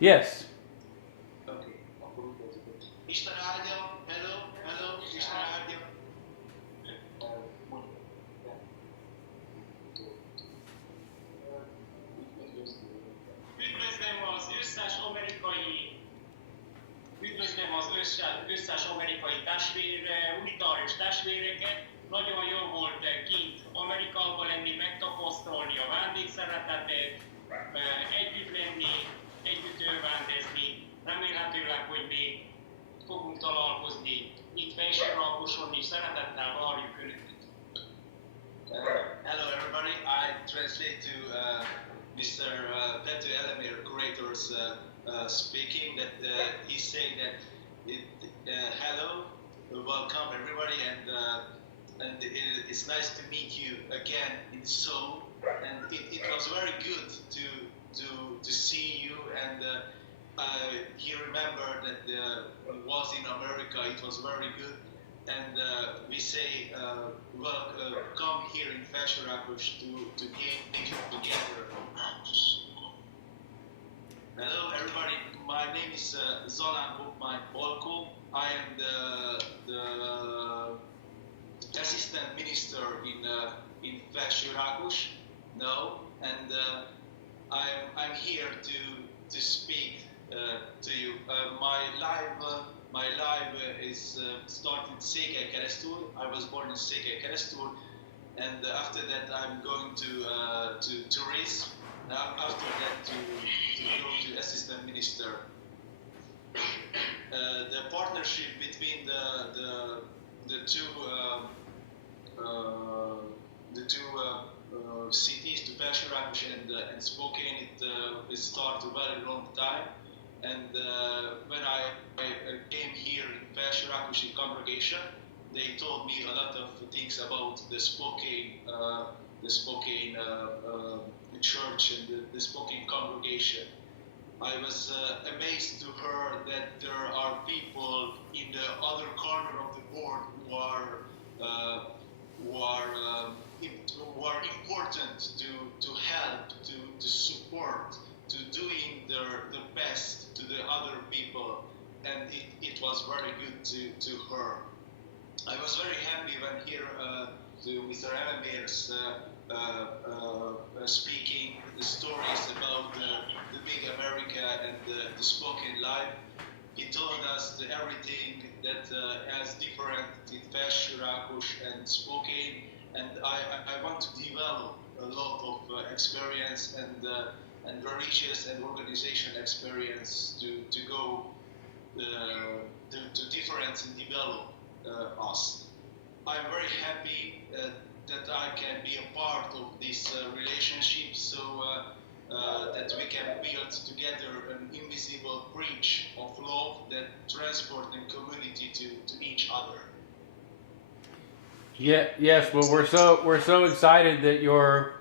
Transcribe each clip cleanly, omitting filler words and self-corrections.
Yes. Okay. Isten áldja, hello, hello, Isten áldja. Üdvözlöm az összes amerikai unitárius testvéreket. Nagyon jó volt kint Amerikában lenni, megtapasztalni a vendégszeretetet, együtt lenni, együtt örvendezni. Remélhetőleg, hogy még fogunk találkozni itt Felsorakoson is. Szeretettel várjuk Önöket. Hello everybody, I translate to Mr. Peto Elemir, curator's speaking, that he's saying that hello, welcome everybody, and it's nice to meet you again in Seoul, and it was very good to see you, and he remembered that was in America, it was very good, and we say come here in Felsorakos to get together. Hello everybody, my name is Palko. I am the assistant minister in Felsorakos now, and I'm here to speak to you. My life is started Székely Keresztúr. I was born in Székely Keresztúr, and after that I'm going to tourism. After that to go to assistant minister. The partnership between the two cities, to Felsorakos and Spokane, it started a very long time. And when I came here in Felsorakos congregation, they told me a lot of things about the Spokane church and the Spokane congregation. I was amazed to hear that there are people in the other corner of the world who are important to help, to support, to doing the best to the other people, and it was very good to hear. I was very happy when here to Mr. Evangel's speaking the stories about the big America and the Spokane life. He told us everything that has different in Felsorakos and Spokane, and I want to develop a lot of experience and religious and organization experience to go to difference and develop us. I'm very happy that I can be a part of this relationship, so that we can build together an invisible bridge of love that transport and community to each other. Yeah. Yes. Well, we're so excited that you're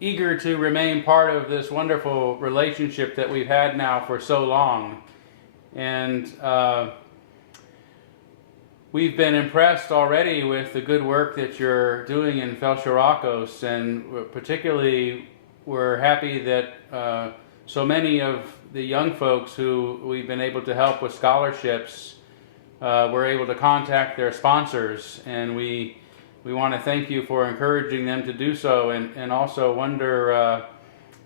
eager to remain part of this wonderful relationship that we've had now for so long, and we've been impressed already with the good work that you're doing in Felsorakos, and particularly we're happy that so many of the young folks who we've been able to help with scholarships were able to contact their sponsors, and we want to thank you for encouraging them to do so, and also wonder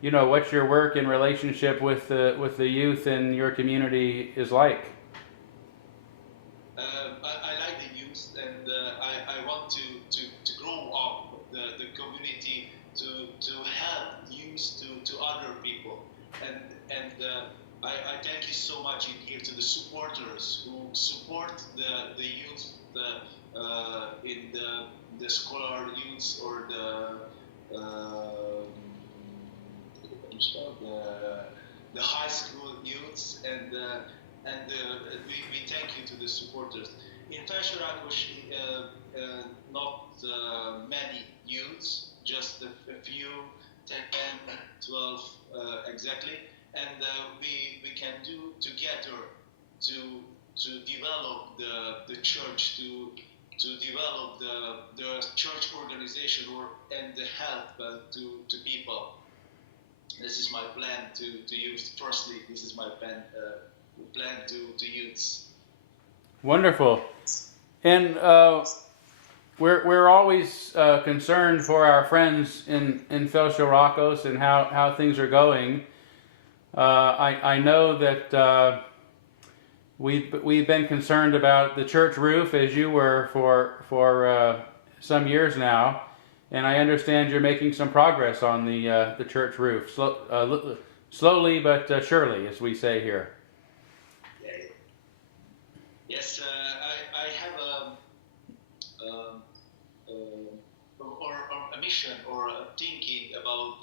what your work in relationship with the youth in your community is like. I like the youth, and I want to grow up the community to help youth to other people, and I thank you so much in here to the supporters who support the youth in the scholar youth or the high school youths, and we thank you to the supporters. In Felsorakos, not many youths, just a few, 10, 12 exactly, and we can do together to develop the church, to develop the church organization and the help to people. this is my plan to use. Firstly, this is my plan to use. Wonderful. And we're always concerned for our friends in Felsorakos and how things are going. I know that we've been concerned about the church roof, as you were for some years now, and I understand you're making some progress on the church roof, slowly but surely, as we say here. Yes, I have a mission or a thinking about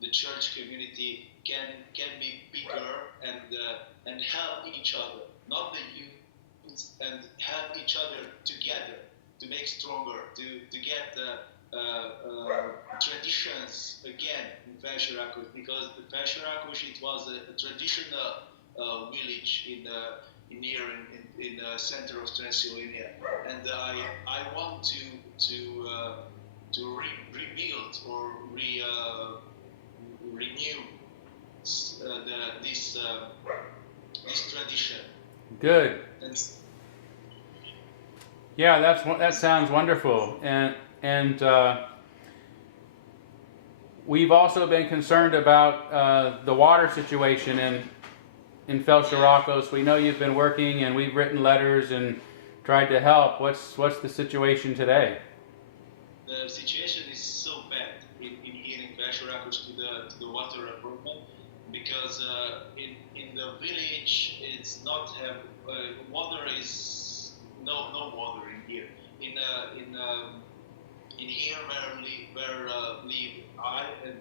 the church community can be bigger and help each other, not the youth, and help each other together to make stronger, to get traditions again in Felsorakos, because the Felsorakos, it was a traditional village in the center of Transylvania, and I want to rebuild or renew this tradition. Good. Yeah, that sounds wonderful, and we've also been concerned about the water situation in Felsorakos. We know you've been working, and we've written letters and tried to help. What's the situation today? The situation is so bad in here in Felsorakos to the water improvement, because in the village it's not have water is no water in here. In here where live I and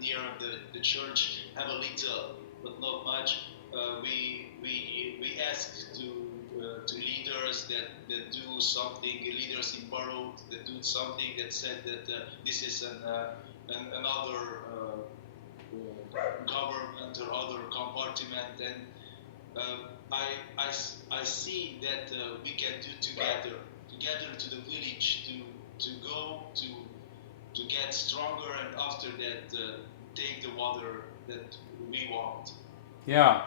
near the church have a little, but not much. We ask to leaders that do something, leaders in borough that do something, that said that this is another government or other compartment, and I see that we can do together to the village to go to get stronger, and after that take the water that we want. Yeah.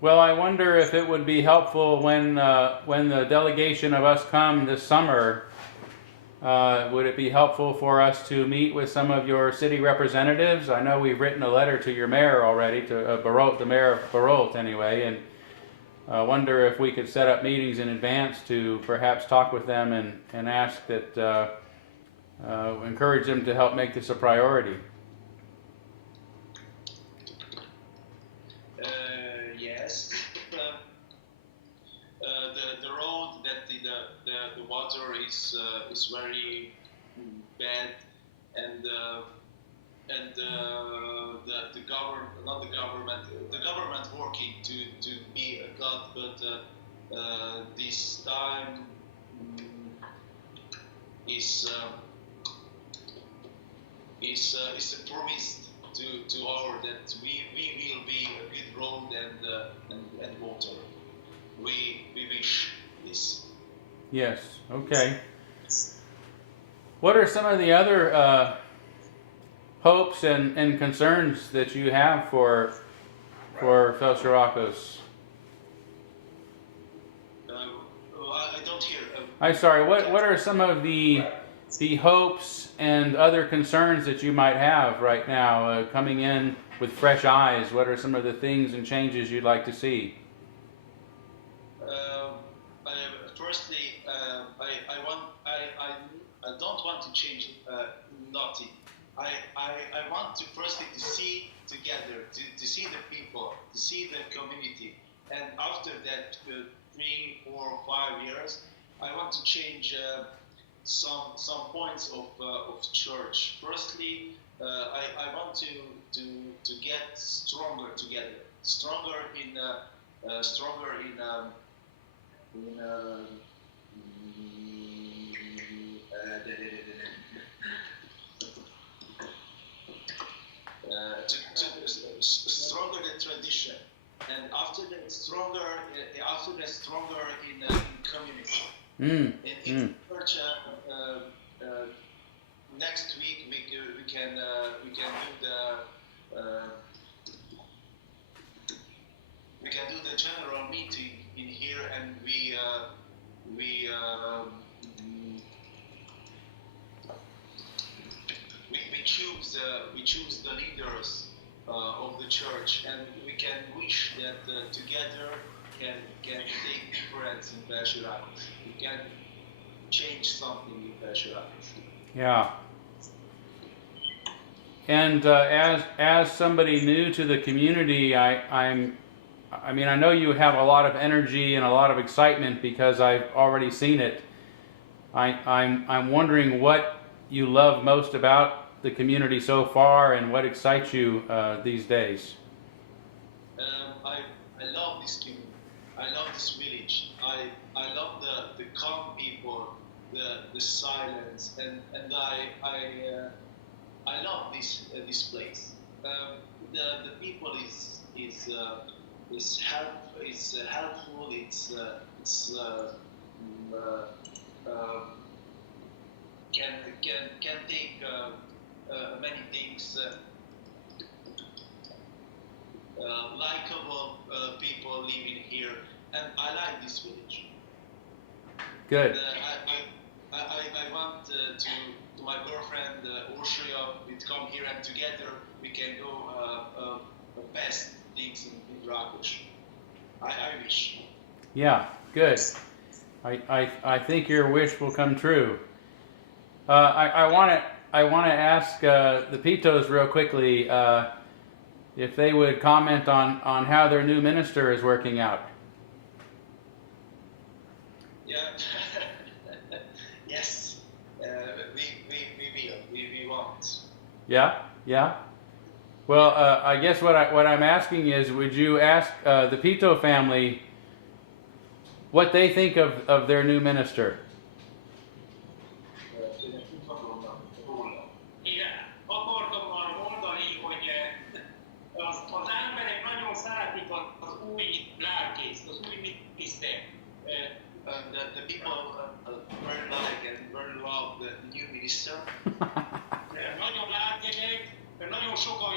Well, I wonder if it would be helpful when the delegation of us come this summer. Would it be helpful for us to meet with some of your city representatives? I know we've written a letter to your mayor already, to Barolt, the mayor of Barolt anyway, and I wonder if we could set up meetings in advance to perhaps talk with them and ask that, encourage them to help make this a priority. Yes. The road that the water is very bad, and the government working to be a god, but this time is a promise to our that we will be a good road and water. We wish this. Yes. Okay. What are some of the other hopes and concerns that you have for Felsorakos? I don't hear. I'm sorry. What are some of the hopes and other concerns that you might have right now, coming in with fresh eyes? What are some of the things and changes you'd like to see? Firstly, I don't want to change nothing. I want to firstly to see together, to see the people, to see the community, and after that 3, 4, 5 years, I want to change some points of church. Firstly, I want to get stronger together, stronger in stronger the tradition, and after that stronger in community. In church, next week we can do the general meeting in here, and we choose the leaders of the church, and we can wish that together can make difference in Felsorakos. We can change something in Felsorakos. Yeah. And as somebody new to the community, I mean, I know you have a lot of energy and a lot of excitement because I've already seen it. I'm wondering what you love most about the community so far, and what excites you these days. I love this community. I love this village. I love the calm people, the silence, and I love this place. The people is helpful. Can take many things. Likeable people living here, and I like this village. Good. And, I want to my girlfriend Ursula to come here, and together we can go best things in Rakos. I wish. Yeah, good. I think your wish will come true. I want to ask the Petos real quickly if they would comment on how their new minister is working out. Yeah. Yes. We want. Yeah. Well, I guess what I'm asking is, would you ask the Peto family what they think of their new minister? The people very like and very love the new minister. Nagyon látják, mert nagyon sokan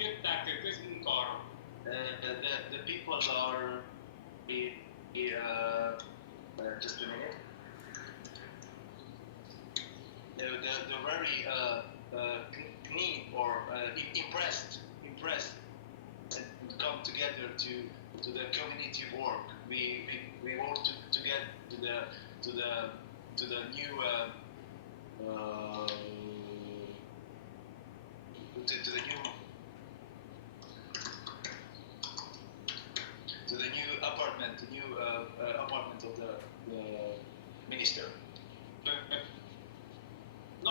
jöttek közmunkára. The people are just a minute. They're very clean or impressed and come together to the community work. We work to get to the new apartment, the new apartment of the minister. Na,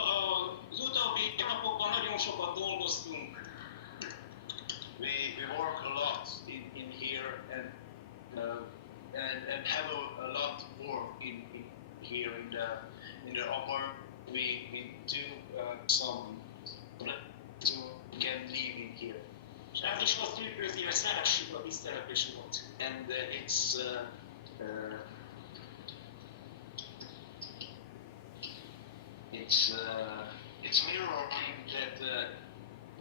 az utóbbi napokban nagyon sokat dolgoztunk. We work a lot in here and have a lot more in here in the apartment. We do some to can live in here. És ez is azt tükrözi, hogy szeressük a tiszteletésokat. And it's mirroring that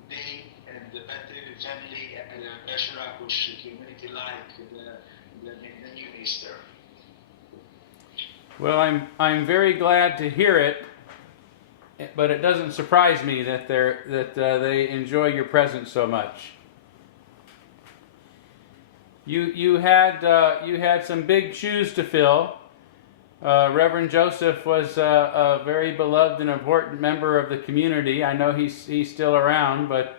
they and the Peto family and the Felsorakos community like the new minister. Well, I'm very glad to hear it, but it doesn't surprise me that they enjoy your presence so much. You had some big shoes to fill. Reverend Joseph was a very beloved and important member of the community. I know he's still around, but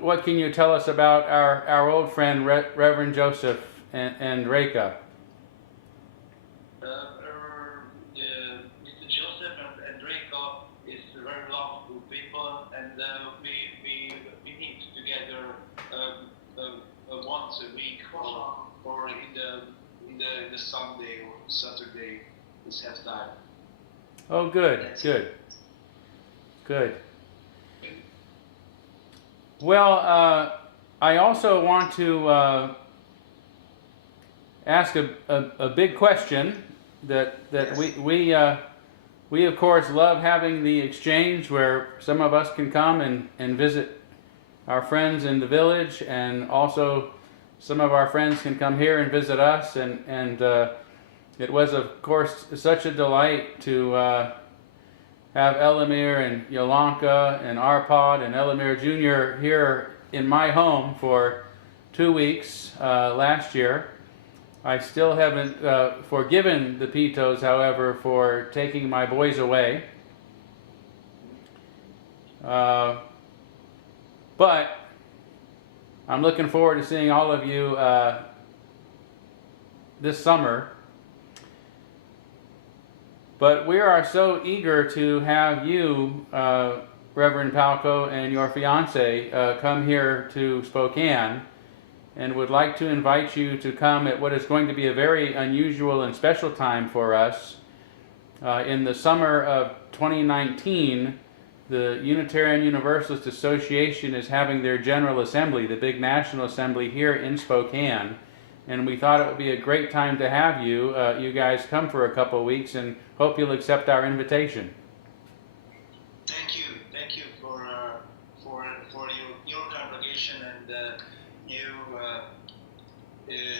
what can you tell us about our old friend Reverend Joseph and Reka? Mr. Joseph and Reka is very lovely people, and we meet together once a week or in the Sunday or Saturday is half time. Oh, good, Yes. good. Well, I also want to ask a big question that Yes. we of course love having the exchange where some of us can come and visit our friends in the village, and also some of our friends can come here and visit us. And it was of course such a delight to have Elamir and Yolanka and Arpad and Elamir Jr. here in my home for 2 weeks last year. I still haven't forgiven the Petos, however, for taking my boys away. But I'm looking forward to seeing all of you this summer. But we are so eager to have you, Reverend Palko, and your fiance come here to Spokane, and would like to invite you to come at what is going to be a very unusual and special time for us. In the summer of 2019, the Unitarian Universalist Association is having their General Assembly, the big National Assembly here in Spokane. And we thought it would be a great time to have you. You guys come for a couple of weeks, and hope you'll accept our invitation. Thank you for your congregation and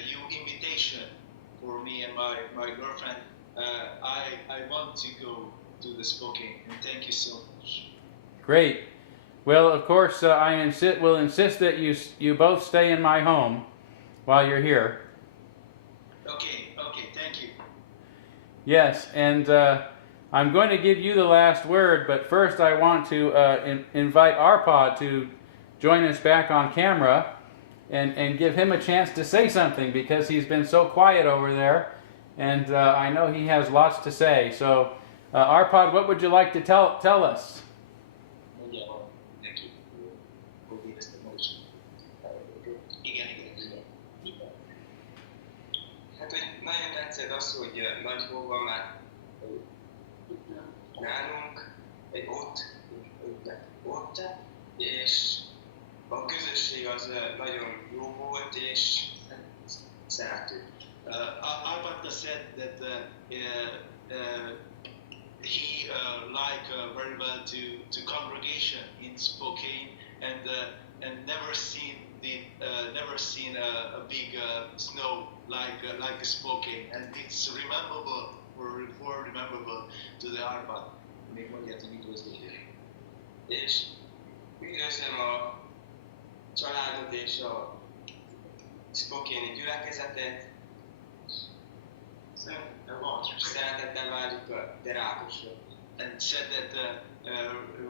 your invitation for me and my girlfriend. I want to go to the Spokane, and thank you so much. Great. Well, of course, I will insist that you both stay in my home while you're here. Okay, thank you. Yes, and I'm going to give you the last word, but first I want to invite Arpad to join us back on camera and give him a chance to say something, because he's been so quiet over there, and I know he has lots to say. So, Arpad, what would you like to tell us? Nagyon tetszett az, hogy Nagyhóban már nálunk, ott, és a közösség az nagyon jó volt, és szerető. Arpad said that he liked very well to congregation in Spokane, and never seen a big snow like Spokane, and it's rememberable to the Arpad. Még mondját, hogy üdvözlődik. És üdvözlöm a családot és a Spokane-i gyülekezetet. Szeretettel várjuk a Rákosra. And said that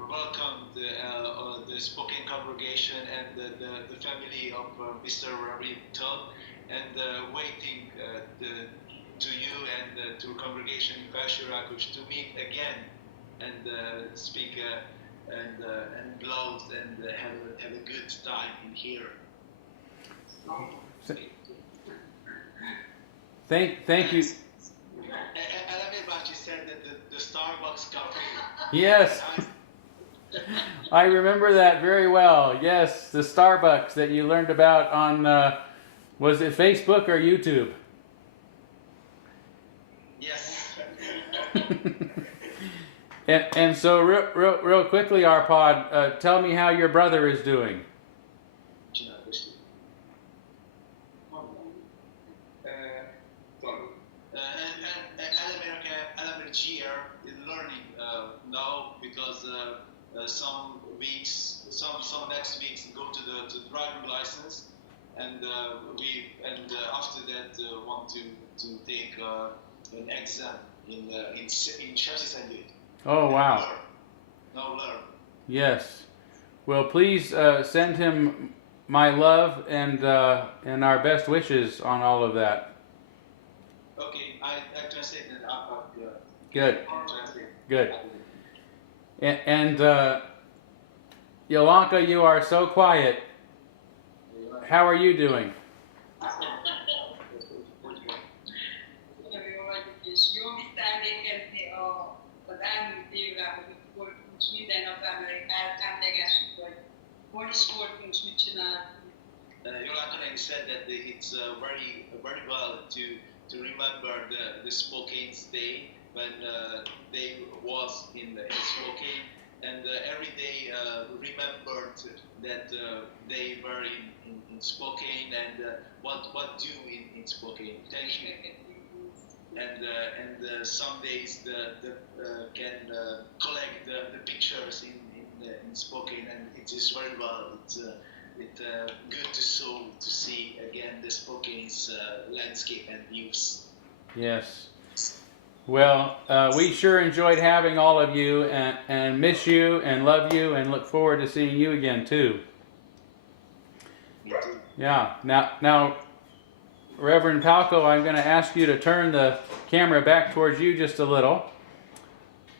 welcomed the Spokane congregation and the family of Mr. Reverend Todd, and waiting to you and to congregation in Felsorakos to meet again and speak and loud and have a good time in here. Thank you. Everybody said that the Starbucks coffee. Yes, I remember that very well. Yes, the Starbucks that you learned about on, was it Facebook or YouTube? Yes. And so real quickly, Arpad, tell me how your brother is doing. Now, because some next weeks go to the driving license, and after that want to take an exam in chassis and it. Oh wow! Learn. Yes. Well, please send him my love and our best wishes on all of that. Okay, I translate that up. Good. And Yolanka, you are so quiet. How are you doing? Yolanka said that it's very well to remember the Spokane's day when they was in Spokane, and every day remembered that they were in Spokane and what do in Spokane. Thank you. And some days can collect the pictures in Spokane, and it is very well. It's good to see again the Spokane's landscape and views. Yes. Well, we sure enjoyed having all of you, and miss you and love you and look forward to seeing you again too. Me too. Yeah. Now, Reverend Palko, I'm going to ask you to turn the camera back towards you just a little.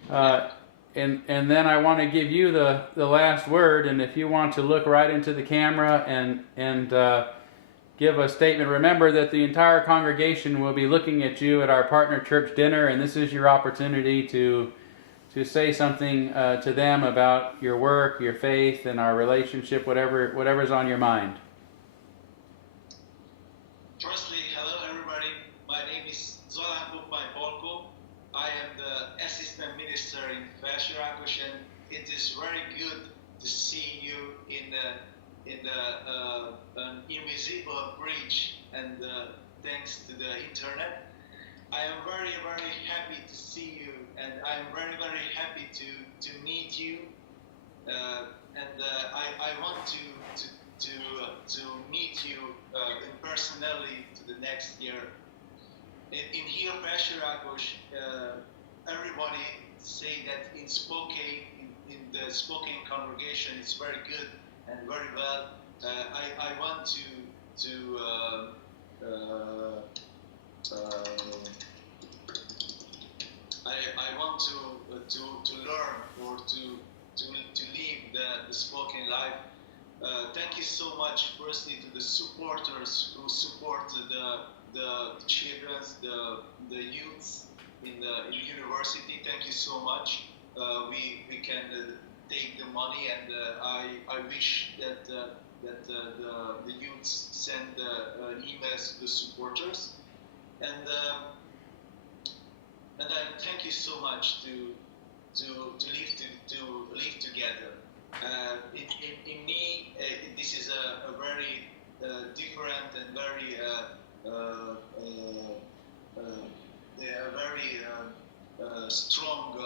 And then I want to give you the last word, and if you want to look right into the camera and give a statement. Remember that the entire congregation will be looking at you at our partner church dinner, and this is your opportunity to say something to them about your work, your faith, and our relationship, whatever's on your mind. Firstly, hello everybody. My name is Palko. I am the assistant minister in Felsorakos, and it is very good to see you in an invisible bridge, and thanks to the internet. I am very, very happy to see you, and I am very, very happy to meet you. I want to meet you personally to the next year. In here, Felsorakos, everybody say that in Spokane, in the Spokane congregation, it's very good and very well. I want I want to learn or to live the Spokane life. Thank you so much, firstly, to the supporters who support the children, the youths in the university. Thank you so much. We can take the money, and I wish that the youths send emails to the supporters, and I thank you so much to live together. In me, this is a very different and very strong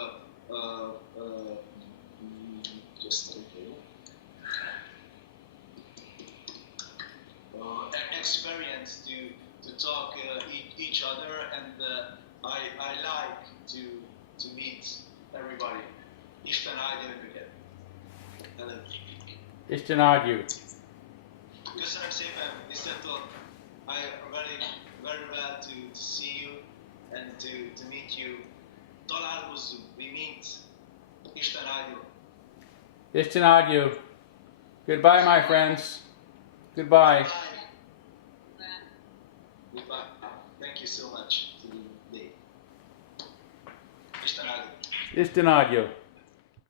experience to talk each other, and I like to meet everybody. Isten áldja önöket. Isten áldjuk. Köszönöm szépen, Mr. Todd. I very, very well to see you and to meet you. Találkozzunk, we meet. Isten áldjon. Isten áldjuk. Goodbye, my friends. Goodbye. Goodbye. Thank you so much to the day. Isten áldjon. Isten áldjuk.